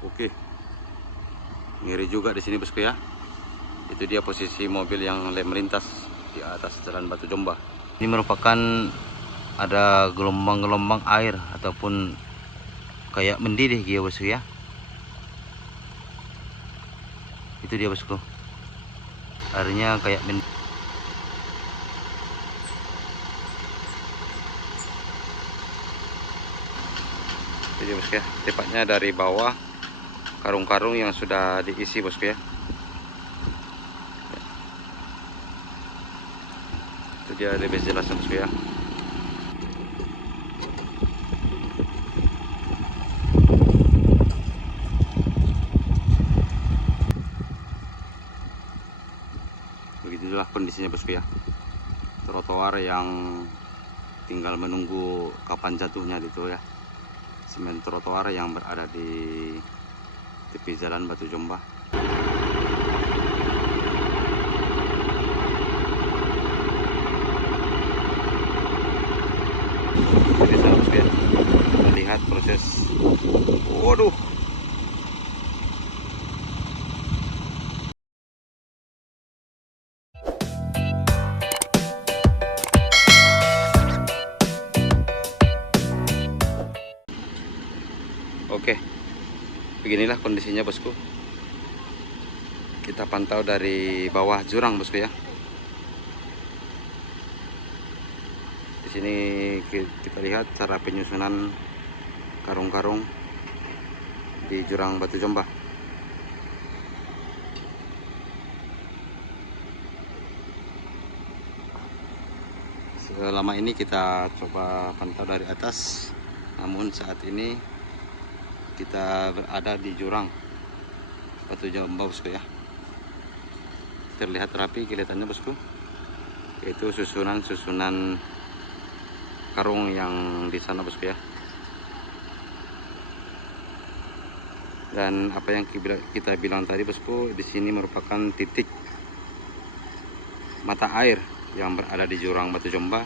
Oke, ngeri juga di sini bosku ya. Itu dia posisi mobil yang melintas di atas jalan Batu Jomba. Ini merupakan ada gelombang-gelombang air ataupun kayak mendidih gitu bosku ya. Itu dia bosku, airnya kayak mendidih. Itu dia bosku ya, tepatnya dari bawah karung-karung yang sudah diisi bosku ya. Itu dia lebih jelas bosku ya. Begitulah kondisinya bosku ya. Trotoar yang tinggal menunggu kapan jatuhnya gitu ya. Semen trotoar yang berada di tepi jalan Batu Jomba. Jadi saya bosku ya, melihat proses. Waduh. Oke, beginilah kondisinya bosku. Kita pantau dari bawah jurang bosku ya. Di sini kita lihat cara penyusunan karung-karung di jurang Batu Jomba. Selama ini kita coba pantau dari atas, namun saat ini kita berada di jurang Batu Jomba bosku ya. Terlihat rapi kelihatannya bosku, yaitu susunan karung yang di sana bosku ya. Dan apa yang kita bilang tadi bosku, di sini merupakan titik mata air yang berada di jurang Batu Jomba,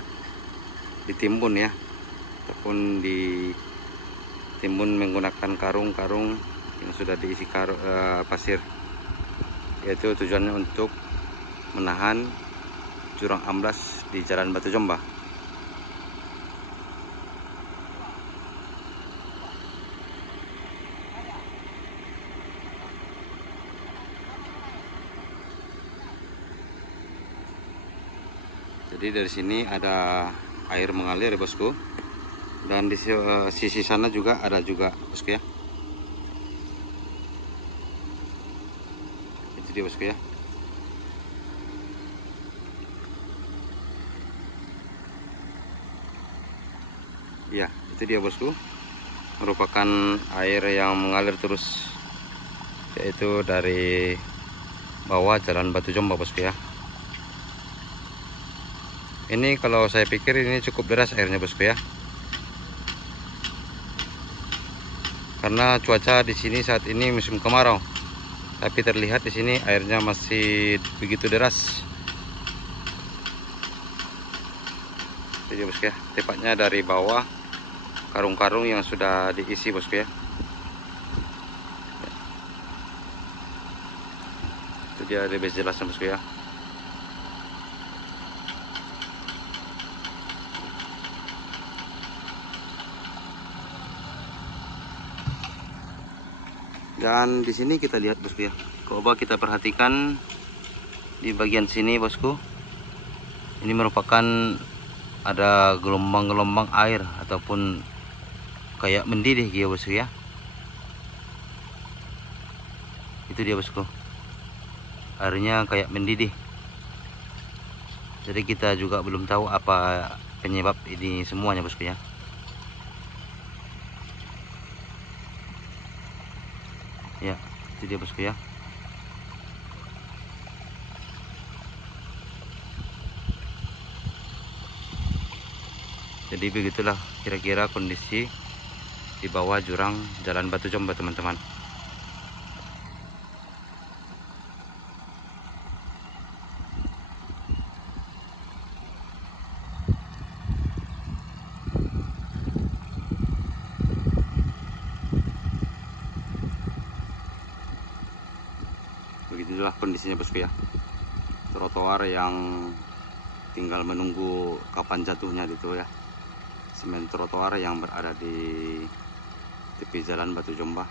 ditimbun ya, ataupun ditimbun menggunakan karung-karung yang sudah diisi pasir, yaitu tujuannya untuk menahan jurang amblas di jalan Batu Jomba. Jadi dari sini ada air mengalir ya bosku, dan di sisi sana juga ada bosku ya. Itu dia bosku ya. Ya, itu dia bosku, merupakan air yang mengalir terus, yaitu dari bawah jalan Batu Jomba bosku ya. Ini kalau saya pikir ini cukup deras airnya bosku ya, karena cuaca di sini saat ini musim kemarau, tapi terlihat di sini airnya masih begitu deras. Jadi bosku ya, tepatnya dari bawah karung-karung yang sudah diisi bosku ya. Itu dia lebih jelasnya bosku ya. Dan di sini kita lihat bosku ya, coba kita perhatikan di bagian sini bosku. Ini merupakan ada gelombang-gelombang air ataupun kayak mendidih gitu bosku ya. Itu dia bosku, airnya kayak mendidih. Jadi kita juga belum tahu apa penyebab ini semuanya bosku ya. Ya, itu dia bosku ya. Jadi begitulah kira-kira kondisi di bawah jurang jalan Batu Jomba teman-teman. Inilah kondisinya bosku ya, trotoar yang tinggal menunggu kapan jatuhnya gitu ya. Semen trotoar yang berada di tepi jalan Batu Jombah.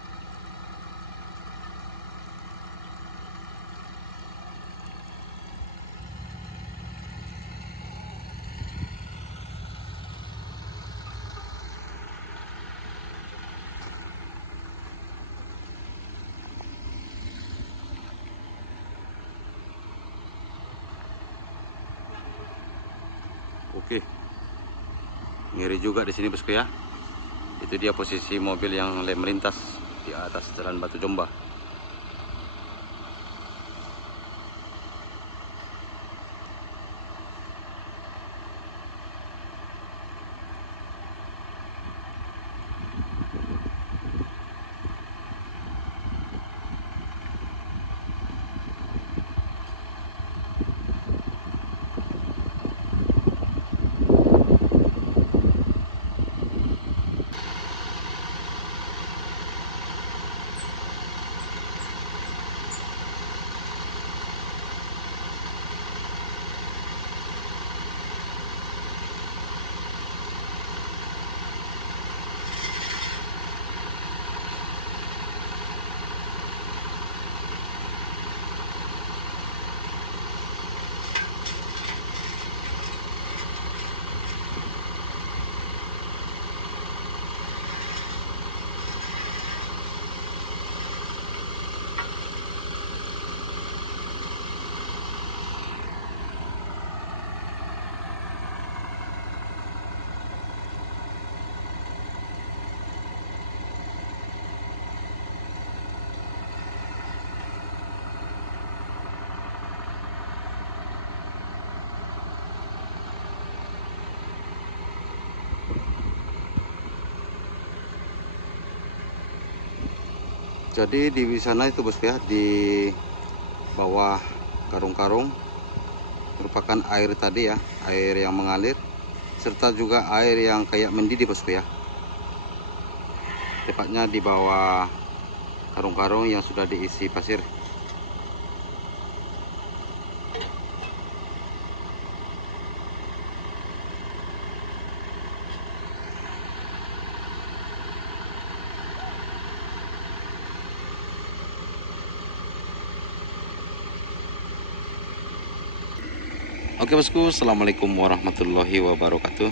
Oke, ngeri juga di sini bosku ya. Itu dia posisi mobil yang melintas di atas jalan Batu Jombah. Jadi di sana itu bosku ya, di bawah karung-karung merupakan air tadi ya, air yang mengalir serta juga air yang kayak mendidih bosku ya. Tepatnya di bawah karung-karung yang sudah diisi pasir. Oke bosku, assalamualaikum warahmatullahi wabarakatuh.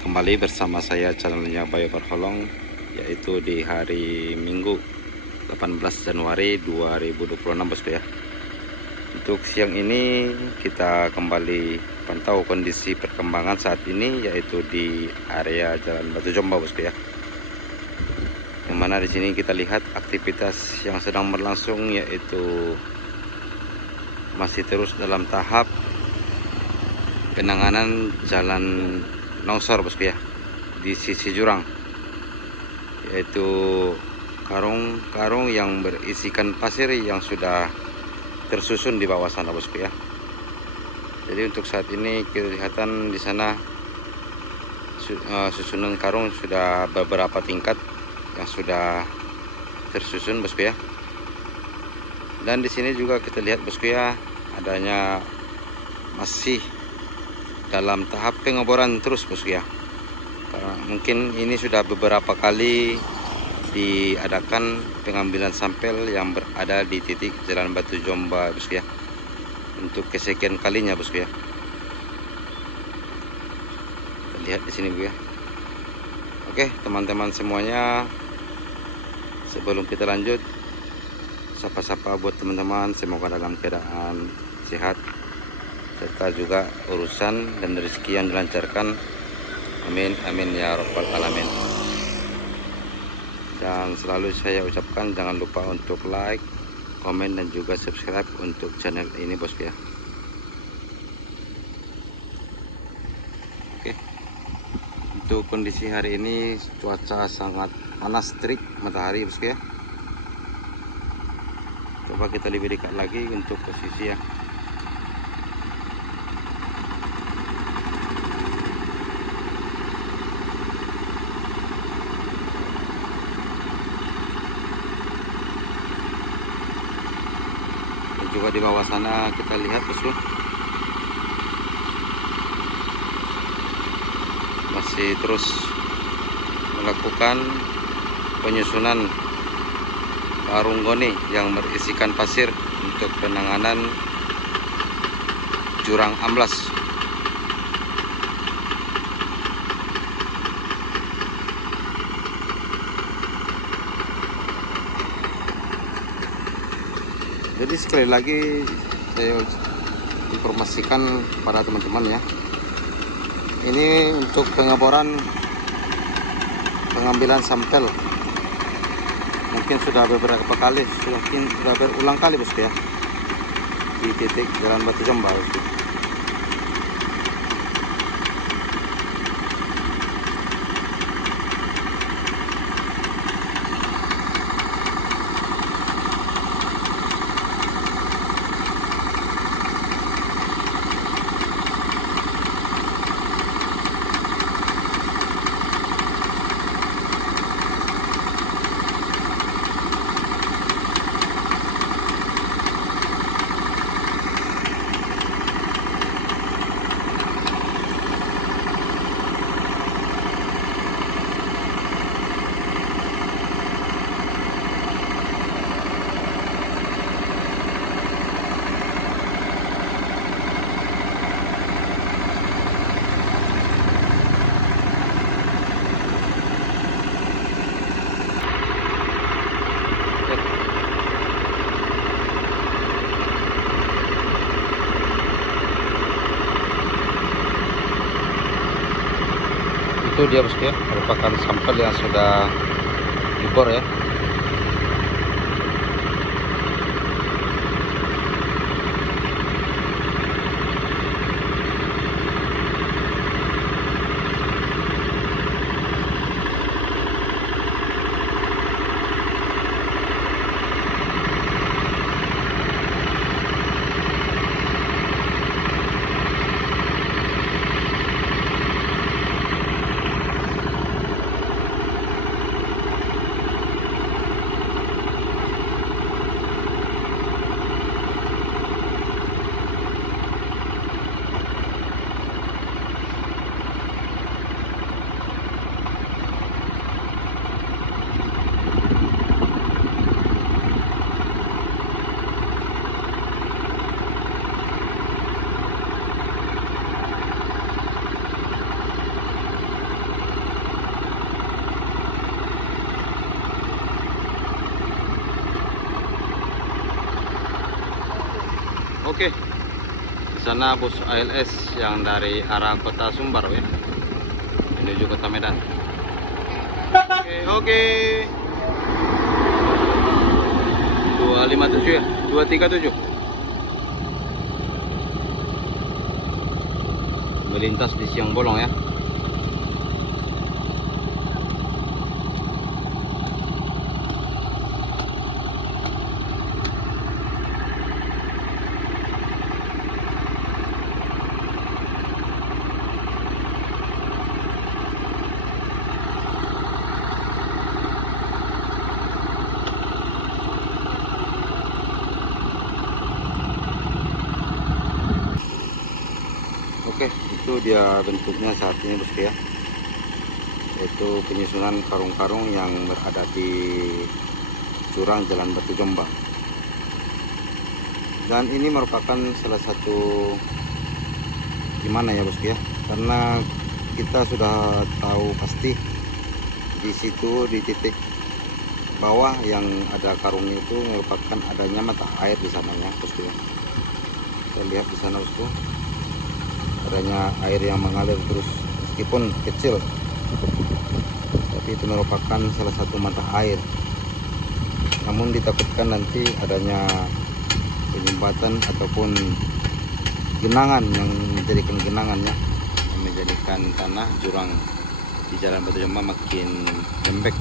Kembali bersama saya channelnya Bayo Berholong, yaitu di hari Minggu 18 Januari 2026 bosku ya. Untuk siang ini kita kembali pantau kondisi perkembangan saat ini, yaitu di area Jalan Batu Jombah bosku ya. Yang mana di sini kita lihat aktivitas yang sedang berlangsung, yaitu masih terus dalam tahap penanganan jalan longsor bosku ya di sisi jurang, yaitu karung-karung yang berisikan pasir yang sudah tersusun di bawah sana bosku ya. Jadi untuk saat ini kelihatan di sana susunan karung sudah beberapa tingkat yang sudah tersusun bosku ya. Dan di sini juga kita lihat bosku ya, adanya masih dalam tahap pengeboran terus bosku ya. Karena mungkin ini sudah beberapa kali diadakan pengambilan sampel yang berada di titik Jalan Batu Jombah bosku ya, untuk kesekian kalinya bosku ya. Kita lihat di sini bosku ya. Oke teman-teman semuanya, sebelum kita lanjut, sapa-sapa buat teman-teman, semoga dalam keadaan sehat serta juga urusan dan rezeki yang dilancarkan. Amin amin ya rabbal alamin. Dan selalu saya ucapkan jangan lupa untuk like, komen dan juga subscribe untuk channel ini bosku ya. Oke, untuk kondisi hari ini cuaca sangat panas terik matahari bosku ya. Coba kita lebih dekat lagi untuk posisi ya. Coba di bawah sana kita lihat bosku, masih terus melakukan penyusunan karung goni yang berisikan pasir untuk penanganan jurang amblas. Jadi sekali lagi saya informasikan kepada teman-teman ya, ini untuk pengambilan sampel mungkin sudah beberapa kali, sudah berulang kali bosku ya, di titik Jalan Batu Jomba bosku. Itu dia bosku ya, merupakan sampel yang sudah dibor ya. Oke, di sana bus ALS yang dari arah kota Sumbar ya, menuju kota Medan. Oke. 257 ya, 237. Melintas di Siang Bolong ya. Oke, itu dia bentuknya saat ini bosku ya, yaitu penyusunan karung-karung yang berada di jurang Jalan Batu Jombang. Dan ini merupakan salah satu gimana ya bosku ya, karena kita sudah tahu pasti di situ di titik bawah yang ada karungnya itu merupakan adanya mata air di sananya bosku ya. Kita lihat di sana bosku, adanya air yang mengalir terus, meskipun kecil tapi itu merupakan salah satu mata air. Namun ditakutkan nanti adanya penyumbatan ataupun genangan yang menjadikan genangannya, menjadikan tanah jurang di Jalan Batu Jomba makin lembek.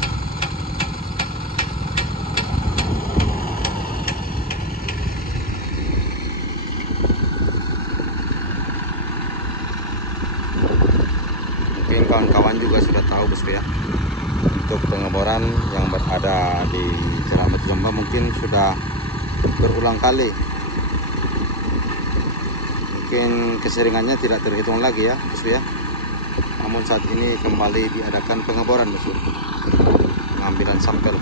Mungkin kawan-kawan juga sudah tahu bosku ya, untuk pengeboran yang berada di Jalan Batu Jomba mungkin sudah berulang kali mungkin keseringannya tidak terhitung lagi ya bosku ya. Namun saat ini kembali diadakan pengeboran bosku, pengambilan sampel.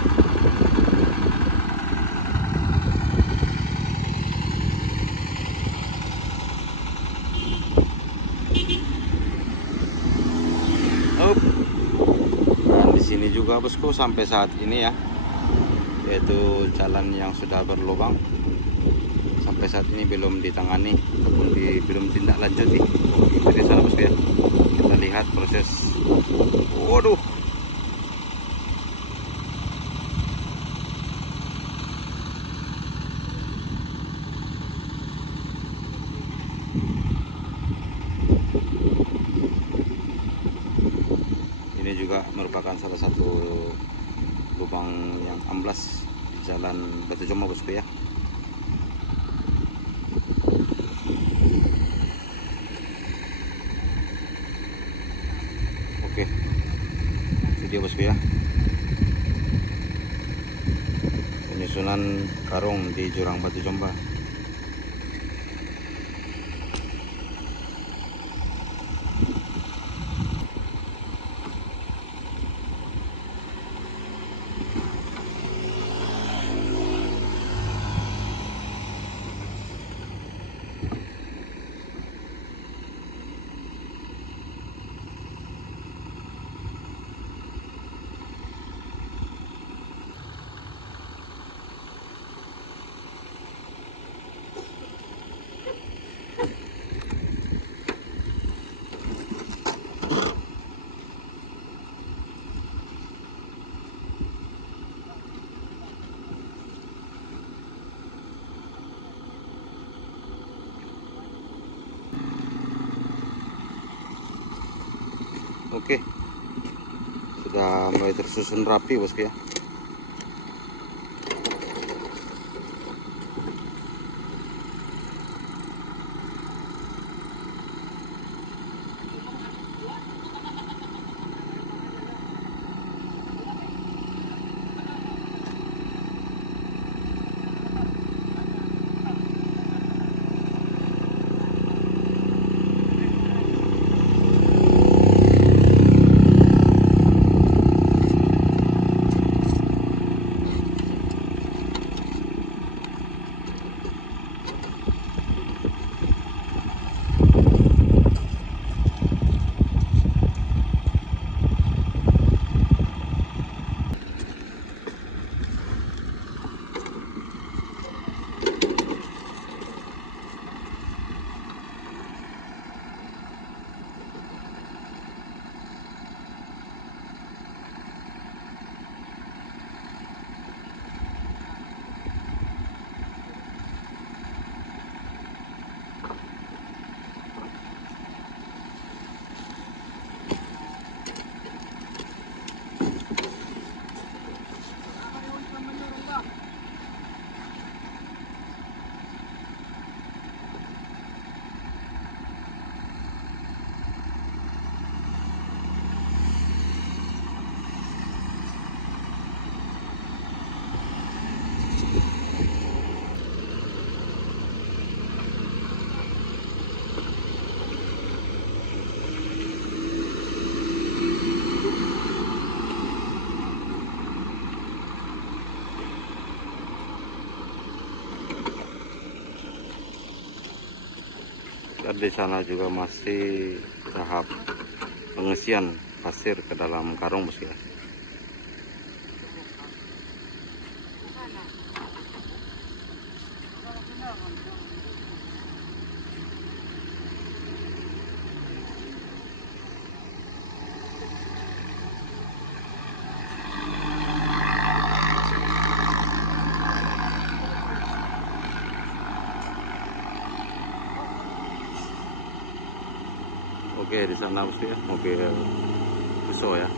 Dan di sini juga bosku sampai saat ini ya, yaitu jalan yang sudah berlubang sampai saat ini belum ditangani ataupun belum tindak lanjuti. Itu di sana bosku ya. Kita lihat proses. Waduh. Ini juga merupakan salah satu lubang yang amblas di jalan Batu Jomba bosku ya. Oke, itu dia bosku ya, penyusunan karung di jurang Batu Jomba. Oke, sudah mulai tersusun rapi bosku ya. Dan di sana juga masih tahap pengisian pasir ke dalam karung bosku ya. Oke, di sana bosku ya, mobil Fuso ya.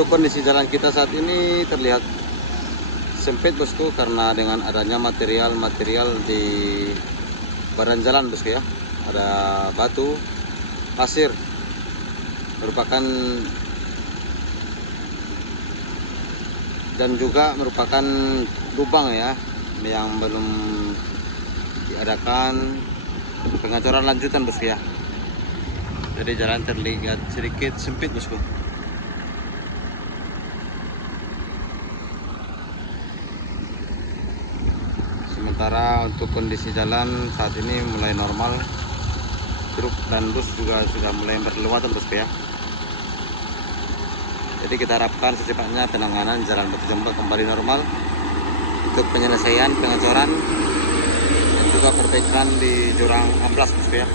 Untuk kondisi jalan kita saat ini terlihat sempit bosku, karena dengan adanya material-material di badan jalan bosku ya. Ada batu, pasir, merupakan dan juga merupakan lubang ya, yang belum diadakan pengacoran lanjutan bosku ya. Jadi jalan terlihat sedikit sempit bosku. Sementara untuk kondisi jalan saat ini mulai normal, truk dan bus juga sudah mulai berlewatan bosku ya. Jadi kita harapkan secepatnya penanganan jalan Batu Jombang kembali normal untuk penyelesaian pengacoran dan juga perbaikan di jurang amblas bosku ya.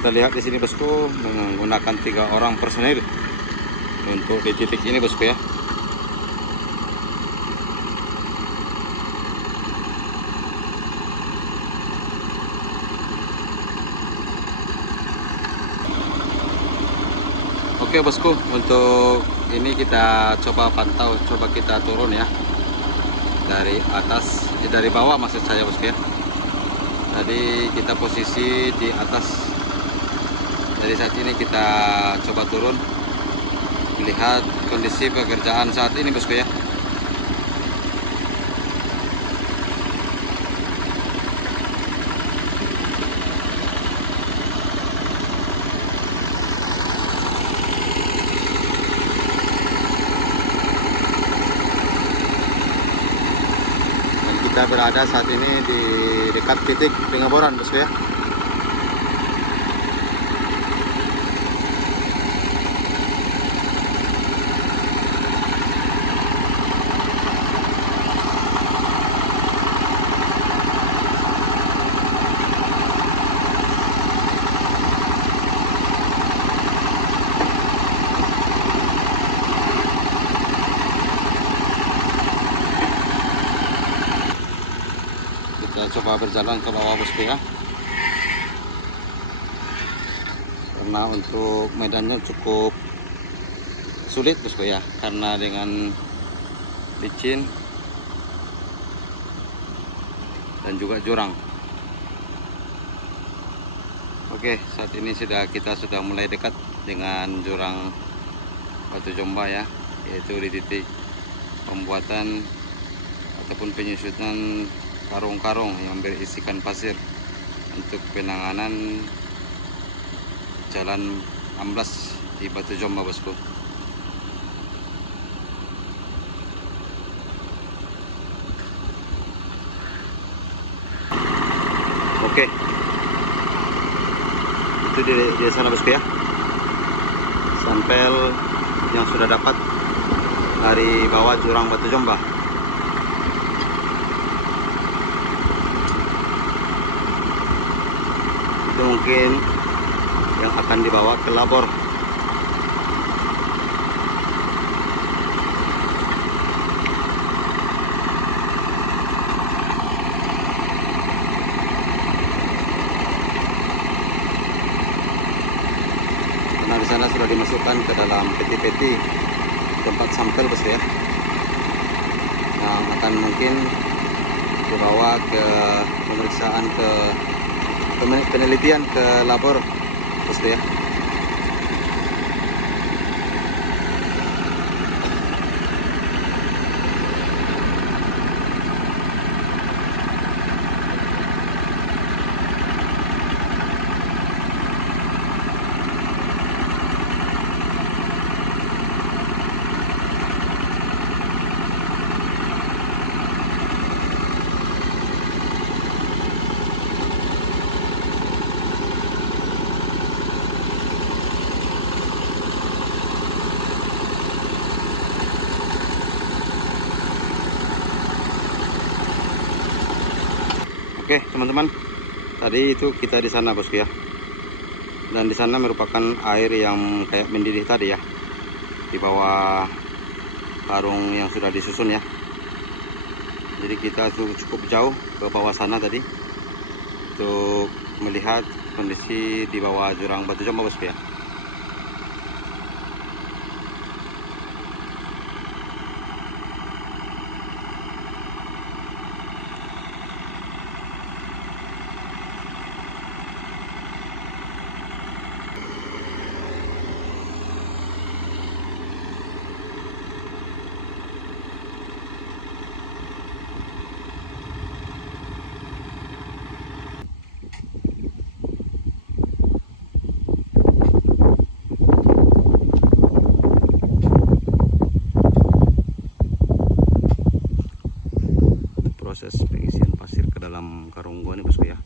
Kita lihat di sini bosku, menggunakan 3 orang personil untuk di titik ini bosku ya. Oke bosku, untuk ini kita coba pantau, coba kita turun ya dari atas, dari bawah maksud saya bosku ya. Tadi kita posisi di atas. Jadi saat ini kita coba turun, melihat kondisi pekerjaan saat ini bosku ya. Dan kita berada saat ini di dekat titik pengeboran bosku ya. Kita coba berjalan ke bawah bosku ya, karena untuk medannya cukup sulit bosku ya, karena dengan licin dan juga jurang. Oke, saat ini kita sudah mulai dekat dengan jurang Batu Jombang ya, yaitu di titik pembuatan ataupun penyusutan karung-karung yang berisikan pasir untuk penanganan jalan amblas di Batu Jombang bosku. Oke, itu di sana bosku ya, sampel yang sudah dapat dari bawah jurang Batu Jombang. Itu mungkin yang akan dibawa ke labor. Nah, di sana sudah dimasukkan ke dalam peti-peti tempat sampel bosku ya, yang akan mungkin dibawa ke pemeriksaan, ke penelitian, ke labor bosku ya. Oke teman-teman, tadi itu kita di sana bosku ya, dan di sana merupakan air yang kayak mendidih tadi ya, di bawah karung yang sudah disusun ya. Jadi kita cukup jauh ke bawah sana tadi untuk melihat kondisi di bawah jurang Batu Jomba bosku ya. Proses pengisian pasir ke dalam karung gua nih bosku ya.